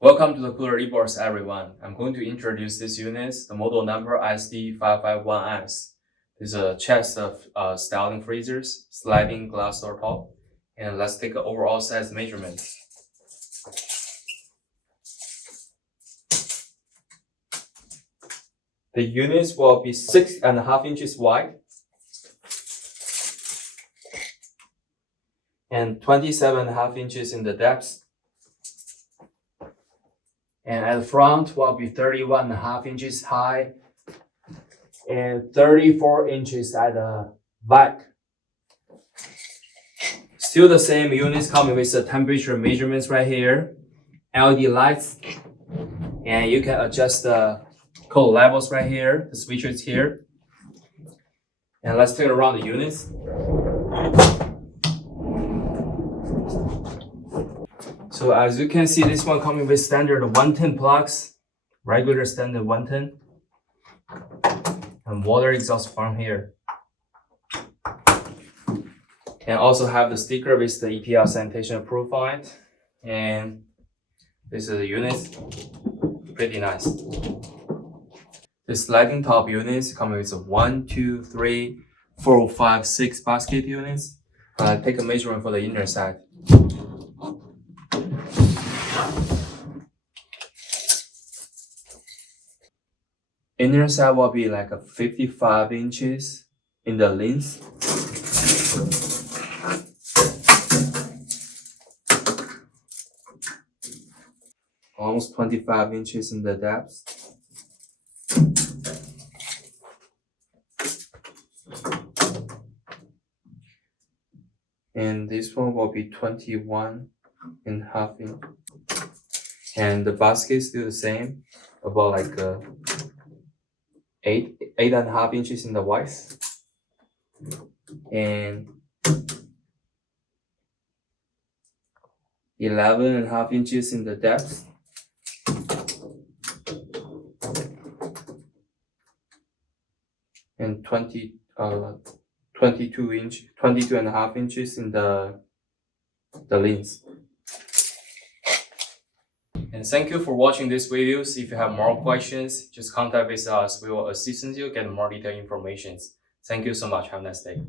Welcome to the Cooler eBoards, everyone. I'm going to introduce this unit, the model number SD551S. This is a chest of styling freezers, sliding glass door top. And let's take an overall size measurement. The units will be 6.5 inches wide and 27.5 inches in the depth. And at the front will be 31.5 inches high and 34 inches at the back. Still the same units coming with the temperature measurements right here, LED lights, and you can adjust the cold levels right here, the switches here. And let's take a around the units. So as you can see, this one coming with standard 110 plugs, regular standard 110, and water exhaust fan here. And also have the sticker with the EPL sanitation approved on it. And this is the unit, pretty nice. The sliding top units coming with 1, 2, 3, 4, 5, 6 basket units. Take a measurement for the inner side. Inner side will be like a 55 inches in the length. Almost 25 inches in the depth. And this one will be 21.5 inch. And the basket is still the same, about like 8.5 inches in the width. And 11.5 inches in the depth. And 22.5 inches in the length. And thank you for watching this videos. If you have more questions, just contact with us. We will assist you get more detailed information. Thank you so much. Have a nice day.